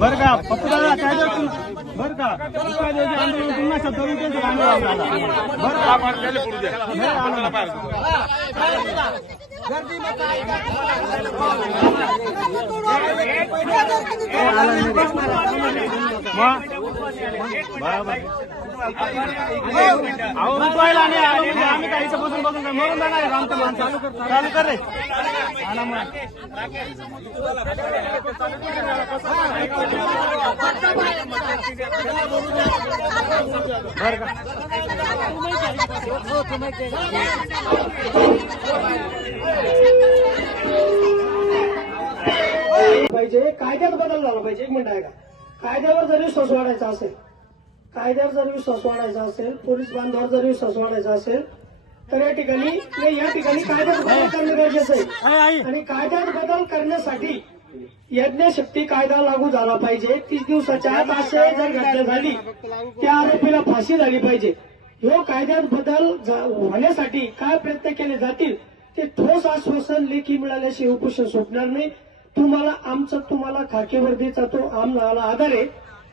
बर का पप्पू दादा काय देऊ बर का काय द्यायचे आंदोलन पुन्हा शब्द त्यांचं आंदोलन. बर का? बरोबर अहो रुपयाला आम्ही काही इथं बसून बसून काय मरून जाणार आहे आमचं माणसं चालू कर चालू कर रे. आणा मग. बरं का? पाहिजे कायद्यात बदल झाला पाहिजे एक मिनिट आहे का कायद्यावर जरी विश्वास वाढायचा असेल कायद्यावर जर विश्वास वाढायचा असेल पोलीस बांधवावर जर विश्वास वाढायचा असेल तर या ठिकाणी या ठिकाणी कायद्यात बदल करणं गरजेचं आहे. आणि कायद्यात बदल करण्यासाठी यज्ञशक्ती कायदा लागू झाला पाहिजे. तीस दिवसाच्या आत असे जर घटना झाली त्या आरोपीला फाशी झाली पाहिजे. ह्यो कायद्यात बदल होण्यासाठी काय प्रयत्न केले जातील ते ठोस आश्वासन लेखी मिळाल्याशिवाय उपोषण सुटणार नाही. तुम्हाला आमचं तुम्हाला खाकीवर्दीचा तो आम्हाला आधार आहे.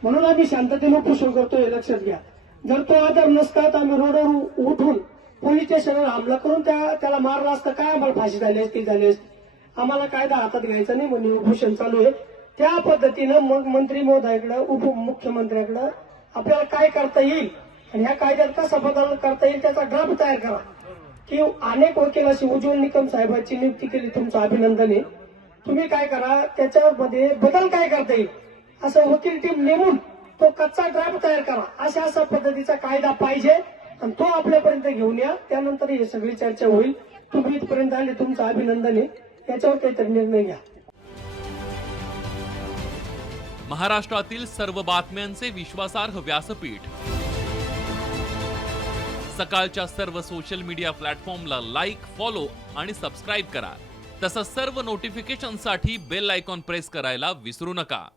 म्हणून आम्ही शांततेने उपोषण करतोय हे लक्षात घ्या. जर तो आधार नसता तर आम्ही रोडवर उठून पोलीस स्टेशनवर हमला करून त्या त्याला मारला असता. काय आम्हाला फाशी झाली असती झाली असती? आम्हाला कायदा हातात घ्यायचा नाही म्हणजे उपोषण चालू आहे. त्या पद्धतीनं मग मंत्री महोदयाकडं उपमुख्यमंत्र्याकडं आपल्याला काय करता येईल आणि ह्या कायद्यात कसा बदल करता येईल त्याचा ड्राफ्ट तयार करा. की अनेक वकील अशी उज्ज्वल निकम साहेबांची नियुक्ती केली. तुमचं अभिनंदन आहे. तुम्ही काय करा त्याच्यामध्ये बदल काय करता येईल? असं वकील टीम नेमून तो कच्चा ड्राफ्ट तयार करा. अशा अशा पद्धतीचा कायदा पाहिजे. आणि तो आपल्यापर्यंत घेऊन या. त्यानंतर ही सगळी चर्चा होईल. तुम्ही इथपर्यंत आले तुमचं अभिनंदन आहे. याच्यावर काहीतरी निर्णय घ्या. महाराष्ट्रातील सर्व बातम्यांचे विश्वासार्ह व्यासपीठ. सकाळच्या सर्व सोशल मीडिया प्लॅटफॉर्मला लाईक फॉलो आणि सबस्क्राईब करा. तसंच सर्व नोटिफिकेशनसाठी बेल आयकॉन प्रेस करायला विसरू नका.